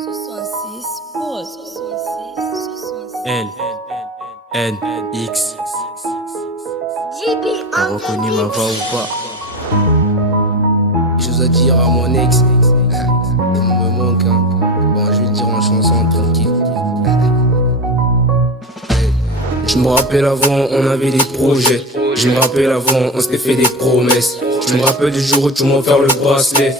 66, pause, 66, 66. L, N, X. JP T'as reconnu ma voix ou pas? Chose à dire à mon ex. Il me manque, hein. Bon, je vais le dire en chanson tranquille. Je me rappelle avant, on avait des projets. Je me rappelle avant, on s'était fait des promesses. Je me rappelle du jour où tu m'as offert le bracelet.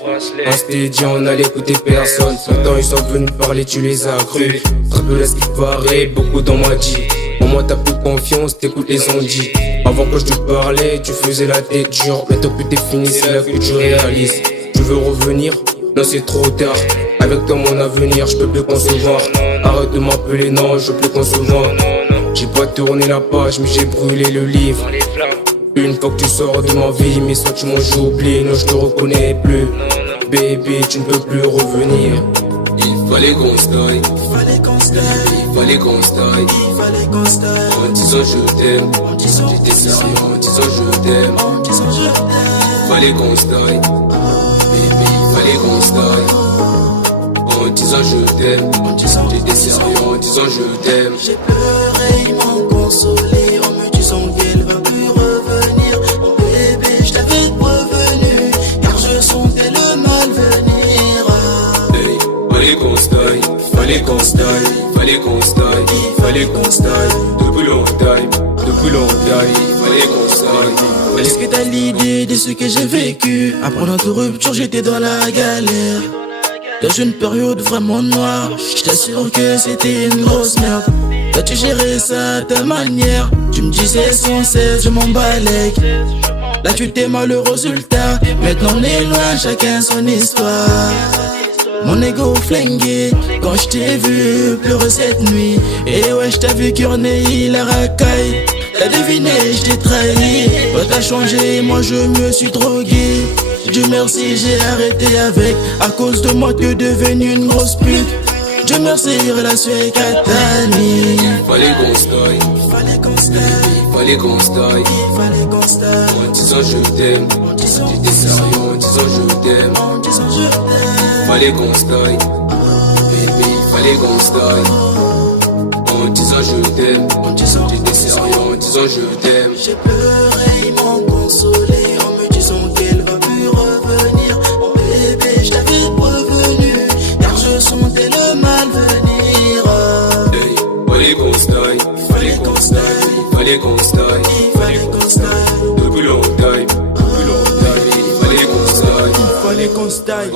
On s'était dit on allait écouter personne. Pourtant ils sont venus parler, tu les as crus. Très peu là ce qui paraît, beaucoup dans m'a dit. Au moins t'as plus confiance, t'écoutes les ondits. Avant que je te parlais, tu faisais la tête dure. Mais tant que t'es fini, c'est là que tu réalises. Tu veux revenir? Non c'est trop tard. Avec toi mon avenir, je peux plus concevoir. Arrête de m'appeler, non je peux plus concevoir. J'ai pas tourné la page mais j'ai brûlé le livre. Une fois que tu sors de ma vie, mes sentiments j'oublie. Non je te reconnais plus. Baby tu ne peux plus revenir. Il fallait qu'on se taille. Il fallait qu'on se taille. En disant je t'aime. J'étais sérieux en disant je t'aime. Il fallait qu'on se taille. Baby il fallait qu'on se taille. En disant je t'aime. J'étais sérieux en disant je t'aime. J'ai pleuré, ils m'ont consolé en me disant qu'elle va plus revenir. Mon bébé, je t'avais prévenu, car je sentais le mal venir. Hey, fallait qu'on se taille, fallait qu'on se taille, fallait qu'on se taille, fallait qu'on se taille. Depuis longtemps, fallait qu'on se taille. Est-ce que t'as l'idée de ce que j'ai vécu? Après notre rupture, j'étais dans la galère. Dans une période vraiment noire, je t'assure que c'était une grosse merde. Toi tu gérais ça à ta manière. Tu me disais sans cesse, je m'emballais. Là tu t'es mal le résultat. Maintenant on est loin, chacun son histoire. Mon ego flingué quand je t'ai vu pleurer cette nuit. Et ouais je t'ai vu curner la racaille. T'as deviné, je t'ai trahi. Toi t'as changé, moi je me suis drogué. Dieu merci j'ai arrêté avec. À cause de moi t'es devenu une grosse pute. Dieu merci relation avec Katani. Fallait qu'on se taille, Fallait qu'on se taille, fallait qu'on se taille. fallait qu'on se taille. En disant je t'aime, j'étais sérieux en disant je t'aime. En disant je t'aime. Fallait qu'on se taille, baby, fallait qu'on se taille. En disant je t'aime, j'étais sérieux en disant je t'aime. J'ai pleuré, ils m'ont consolé en me disant qu'elle va plus revenir. Mon bébé, je t'avais prévenu, car je sentais le mal venir. Hey, fallait qu'on se taille, fallait qu'on se taille, fallait qu'on se taille, Fallait qu'on se taille, depuis longtemps, fallait qu'on se taille. fallait qu'on se taille.